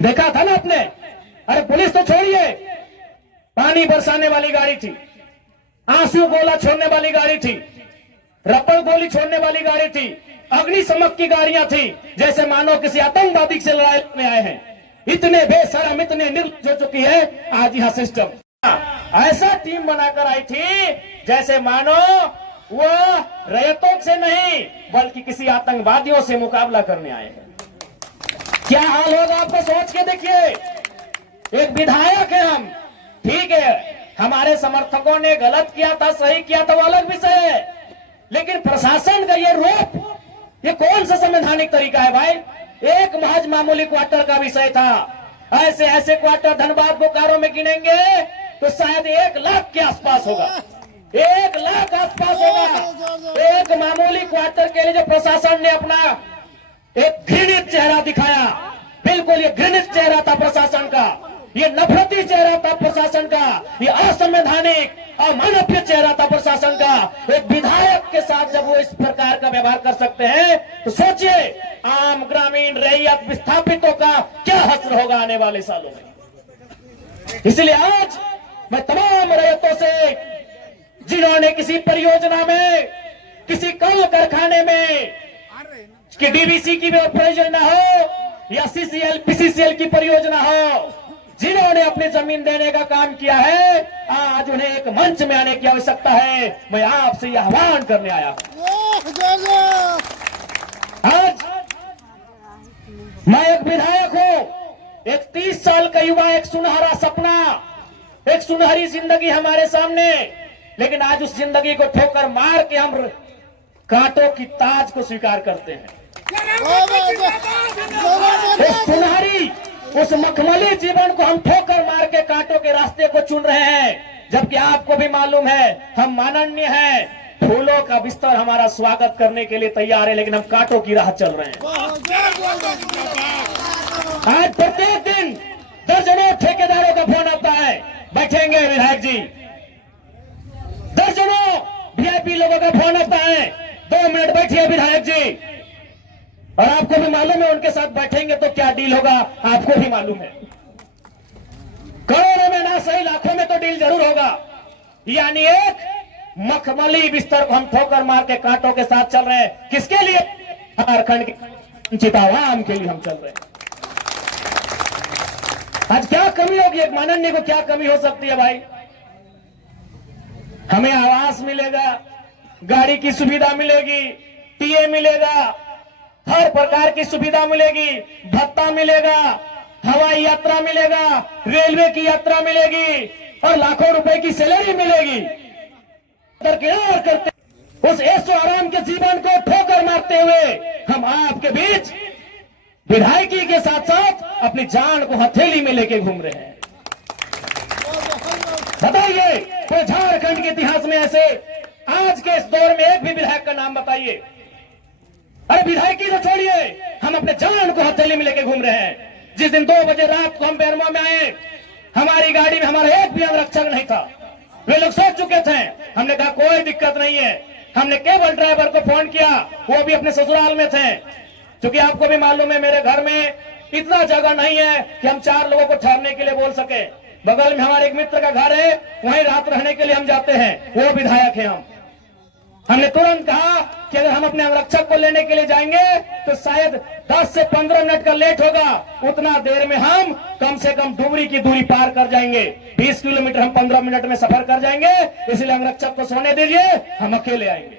देखा था ना आपने। अरे पुलिस तो छोड़िए, पानी बरसाने वाली गाड़ी थी, आंसू गोला छोड़ने वाली गाड़ी थी, रबड़ गोली छोड़ने वाली गाड़ी थी, अग्निशमक की गाड़ियां थी, जैसे मानो किसी आतंकवादी से लड़ाई में आए हैं। इतने बेशरम, इतने निर्लज हो चुकी है आज यह सिस्टम। ऐसा टीम बनाकर आई थी जैसे मानो वो रैयतों से नहीं बल्कि किसी आतंकवादियों से मुकाबला करने आए हैं। क्या हाल होगा आपको सोच के देखिए। एक विधायक है हम, ठीक है, हमारे समर्थकों ने गलत किया था, सही किया था, वो अलग विषय है, लेकिन प्रशासन का ये रूप, ये कौन सा संवैधानिक तरीका है भाई। एक महज मामूली क्वार्टर का विषय था। ऐसे ऐसे क्वार्टर धनबाद बोकारो में गिनेंगे तो शायद 1 लाख के आसपास होगा, 1 लाख आसपास होगा। एक मामूली क्वार्टर के लिए जो प्रशासन ने अपना एक घृणित चेहरा दिखाया, बिल्कुल ये घृणित चेहरा था प्रशासन का, ये नफरती चेहरा था प्रशासन का, ये असंवैधानिक अमानवीय चेहरा था प्रशासन का। एक विधायक के साथ जब वो इस प्रकार का व्यवहार कर सकते हैं तो सोचिए आम ग्रामीण रैयत विस्थापितों का क्या हश्र होगा आने वाले सालों में। इसलिए आज मैं तमाम रैयतों से, जिन्होंने किसी परियोजना में, किसी कल कारखाने में, कि डीवीसी की परियोजना हो या सीसीएल पीसीसीएल की परियोजना हो, जिन्होंने अपनी जमीन देने का काम किया है, आज उन्हें एक मंच में आने की आवश्यकता है। मैं आपसे यह आह्वान करने आया हूं। आज मैं एक विधायक हूं, एक 30 साल का युवा, एक सुनहरा सपना, एक सुनहरी जिंदगी हमारे सामने, लेकिन आज उस जिंदगी को ठोकर मार के हम कांटों की ताज को स्वीकार करते हैं। उस सुनहरी, उस मखमली जीवन को हम ठोकर मार के कांटों के रास्ते को चुन रहे हैं, जबकि आपको भी मालूम है हम माननीय हैं, फूलों का बिस्तर हमारा स्वागत करने के लिए तैयार है, लेकिन हम कांटों की राह चल रहे हैं। आज प्रत्येक दिन दर्जनों ठेकेदारों का फोन आता है, बैठेंगे विधायक जी, दर्जनों वीआईपी लोगों का फोन आता है, 2 मिनट बैठिए विधायक जी, और आपको भी मालूम है उनके साथ बैठेंगे तो क्या डील होगा, आपको भी मालूम है। करोड़ों में ना सही लाखों में तो डील जरूर होगा। यानी एक मखमली बिस्तर को हम ठोकर मार के कांटों के साथ चल रहे हैं। किसके लिए? झारखंड के वंचित आवाम के लिए हम चल रहे हैं। आज क्या कमी होगी, एक माननीय को क्या कमी हो सकती है भाई। हमें आवास मिलेगा, गाड़ी की सुविधा मिलेगी, टीए मिलेगा, हर प्रकार की सुविधा मिलेगी, भत्ता मिलेगा, हवाई यात्रा मिलेगा, रेलवे की यात्रा मिलेगी और लाखों रुपए की सैलरी मिलेगी। दरकिनार करते उस ऐशो आराम के जीवन को ठोकर मारते हुए हम आपके बीच विधायकी के साथ साथ अपनी जान को हथेली में लेके घूम रहे हैं। बताइए कोई झारखंड के इतिहास में ऐसे आज के इस दौर में एक भी विधायक का नाम बताइए। अरे विधायकी तो छोड़िए, हम अपने जान को हथेली में लेके घूम रहे हैं। जिस दिन 2 बजे रात को हम बेरमो में आए, हमारी गाड़ी में हमारा एक भी अंगरक्षक नहीं था। वे लोग सोच चुके थे, हमने कहा कोई दिक्कत नहीं है। हमने केवल ड्राइवर को फोन किया, वो भी अपने ससुराल में थे, क्योंकि आपको भी मालूम है मेरे घर में इतना जगह नहीं है कि हम 4 लोगों को ठहरने के लिए बोल सके। बगल में हमारे एक मित्र का घर है, वहीं रात रहने के लिए हम जाते हैं, वो विधायक है। हमने तुरंत कहा कि अगर हम अपने अंगरक्षक को लेने के लिए जाएंगे तो शायद 10 से 15 मिनट का लेट होगा, उतना देर में हम कम से कम डुबरी की दूरी पार कर जाएंगे। 20 किलोमीटर हम 15 मिनट में सफर कर जाएंगे, इसलिए अंगरक्षक को सोने दीजिए, हम अकेले आएंगे।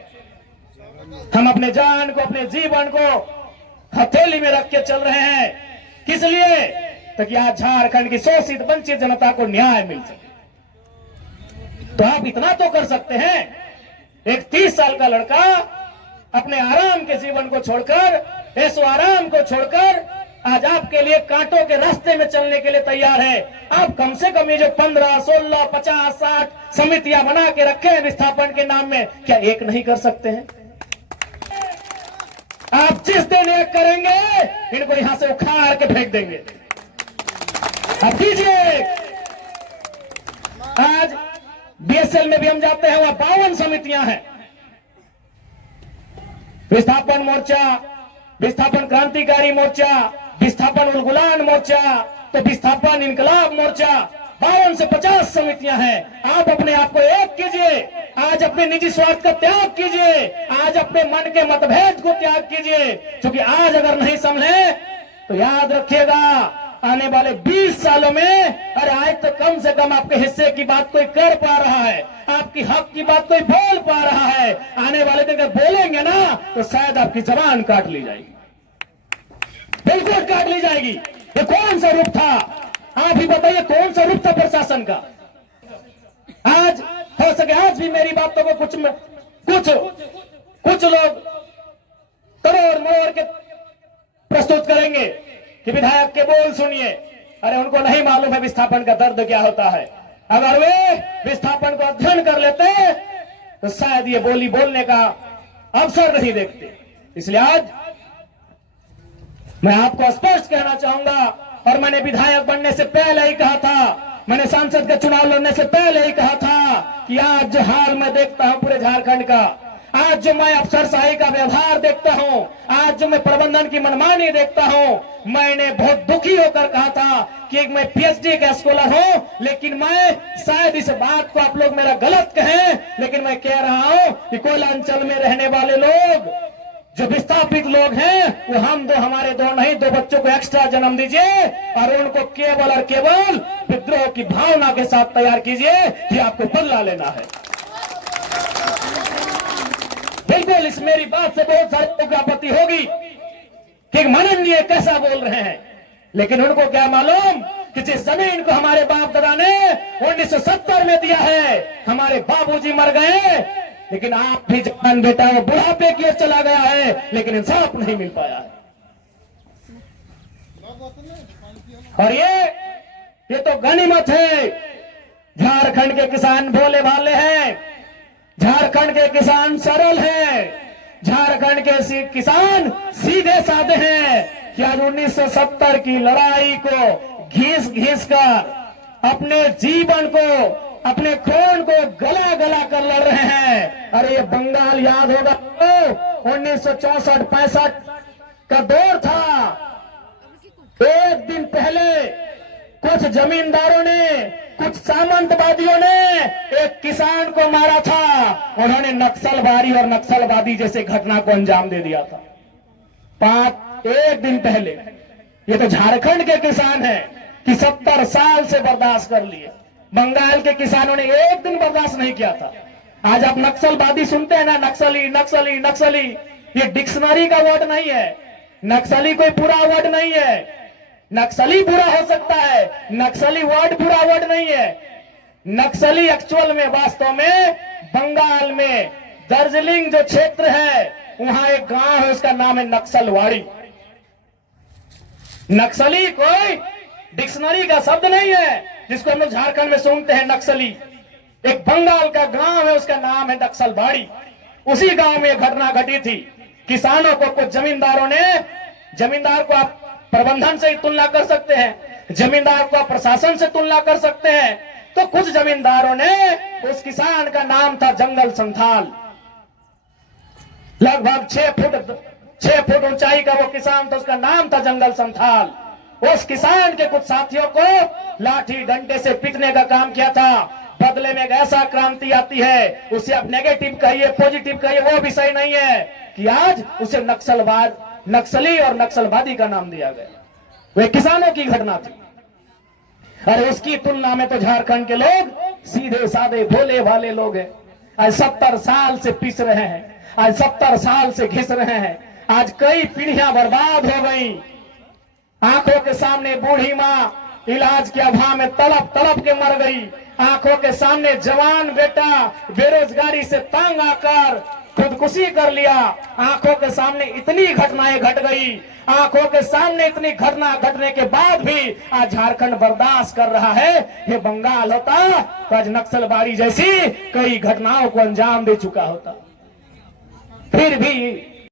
हम अपने जान को, अपने जीवन को हथेली में रख के चल रहे हैं। किस लिए? ताकि आज झारखंड की शोषित वंचित जनता को न्याय मिल सके। तो आप इतना तो कर सकते हैं, एक 30 साल का लड़का अपने आराम के जीवन को छोड़कर, ऐसो आराम को छोड़कर आज आपके लिए कांटों के रास्ते में चलने के लिए तैयार है। आप कम से कम ये जो 15, 16, 50, 60 समितियां बना के रखे हैं विस्थापन के नाम में, क्या एक नहीं कर सकते हैं? आप जिस दिन एक करेंगे इनको यहां से उखाड़ के फेंक देंगे। अब कीजिए। आज बीएसएल में भी हम जाते हैं, वहां 52 समितियां हैं। विस्थापन मोर्चा, विस्थापन क्रांतिकारी मोर्चा, विस्थापन उल गुलान मोर्चा, तो विस्थापन इनकलाब मोर्चा, 52 से 50 समितियां हैं। आप अपने आप को एक कीजिए, आज अपने निजी स्वार्थ का त्याग कीजिए, आज अपने मन के मतभेद को त्याग कीजिए, क्योंकि आज अगर नहीं संभले तो याद रखिएगा आने वाले 20 सालों में, अरे आज तो कम से कम आपके हिस्से की बात कोई कर पा रहा है, आपकी हक की बात कोई बोल पा रहा है, आने वाले दिन अगर बोलेंगे ना तो शायद आपकी जबान काट ली जाएगी, बिल्कुल काट ली जाएगी। ये कौन सा रूप था? आप ही बताइए, कौन सा रूप था प्रशासन का? आज हो सके आज भी मेरी बातों को कुछ लोग तोड़ मोड़ के प्रस्तुत करेंगे कि विधायक के बोल सुनिए। अरे उनको नहीं मालूम है विस्थापन का दर्द क्या होता है। अगर वे विस्थापन को अध्ययन कर लेते तो शायद ये बोली बोलने का अवसर नहीं देखते। इसलिए आज मैं आपको स्पष्ट कहना चाहूंगा, और मैंने विधायक बनने से पहले ही कहा था, मैंने सांसद का चुनाव लड़ने से पहले ही कहा था कि आज जो हाल मैं देखता हूं पूरे झारखंड का, आज जो मैं अफसरशाही का व्यवहार देखता हूं, आज जो मैं प्रबंधन की मनमानी देखता हूं, मैंने बहुत दुखी होकर कहा था कि मैं पीएचडी का स्कॉलर हूं, लेकिन मैं शायद इस बात को आप लोग मेरा गलत कहें, लेकिन मैं कह रहा हूं कि कोयलांचल में रहने वाले लोग जो विस्थापित लोग हैं वो हम दो, हमारे दो नहीं, 2 बच्चों को एक्स्ट्रा जन्म दीजिए और उनको केवल और केवल विद्रोह की भावना के साथ तैयार कीजिए कि आपको बदला लेना है। बिल्कुल इस मेरी बात से बहुत सारे लोगों को आपत्ति होगी कि माननीय कैसा बोल रहे हैं, लेकिन उनको क्या मालूम कि जिस जमीन को हमारे बाप दादा ने 1970 में दिया है, हमारे बाबूजी मर गए, लेकिन आप भी जवान बेटा वो बुढ़ापे की ओर चला गया है, लेकिन इंसाफ नहीं मिल पाया है। और ये तो गनीमत है। झारखंड के किसान भोले भाले हैं, झारखंड के किसान सरल हैं, झारखंड के किसान सीधे साधे हैं कि आज 1970 की लड़ाई को घिस घिस कर अपने जीवन को, अपने खून को गला गला कर लड़ रहे हैं। अरे ये बंगाल याद होगा तो 1964-65 का दौर था। एक दिन पहले कुछ जमींदारों ने, कुछ सामंतवादियों ने एक किसान को मारा था। उन्होंने नक्सलवादी और नक्सलवादी जैसे घटना को अंजाम दे दिया था। एक दिन पहले ये तो झारखंड के किसान हैं कि 70 साल से बर्दाश्त कर लिए। बंगाल के किसानों ने एक दिन बर्दाश्त नहीं किया था। आज आप नक्सलवादी सुनते हैं ना, नक्सली नक्सली नक्सली, ये डिक्शनरी का वर्ड नहीं है। नक्सली कोई बुरा वर्ड नहीं है। नक्सली बुरा हो सकता है, नक्सली वर्ड बुरा वर्ड नहीं है। नक्सली एक्चुअल में, वास्तव में बंगाल में दार्जिलिंग जो क्षेत्र है वहां एक गांव है, उसका नाम है नक्सलवाड़ी। नक्सली कोई डिक्शनरी का शब्द नहीं है जिसको हम लोग झारखंड में सुनते हैं नक्सली। एक बंगाल का गांव है, उसका नाम है नक्सलवाड़ी। उसी गांव में घटना घटी थी। किसानों को कुछ जमींदारों ने, जमींदार को आप प्रबंधन से ही तुलना कर सकते हैं, जमींदार को आप प्रशासन से तुलना कर सकते हैं, तो कुछ जमींदारों ने, उस किसान का नाम था जंगल संथाल, लगभग 6 फुट ऊंचाई का वो किसान था, उसका नाम था जंगल संथाल। उस किसान के कुछ साथियों को लाठी डंडे से पीटने का काम किया था। बदले में एक ऐसा क्रांति आती है, उसे आप नेगेटिव कहिए पॉजिटिव कहिए, वो भी सही नहीं है कि आज उसे नक्सली और नक्सलवादी का नाम दिया गया। वे किसानों की घटना थी। अरे उसकी तुलना में तो झारखंड के लोग सीधे साधे भोले भाले लोग हैं। आज 70 साल से पिस रहे हैं, आज 70 साल से घिस रहे हैं। आज कई पीढ़ियां बर्बाद हो गई। आंखों के सामने बूढ़ी माँ इलाज के अभाव में तड़प तड़प के मर गई। आंखों के सामने जवान बेटा बेरोजगारी से तंग आकर खुदकुशी कर लिया। आंखों के सामने इतनी घटनाएं घट गई। आंखों के सामने इतनी घटना घटने के बाद भी आज झारखंड बर्दाश्त कर रहा है। ये बंगाल होता तो आज नक्सलबारी जैसी कई घटनाओं को अंजाम दे चुका होता। फिर भी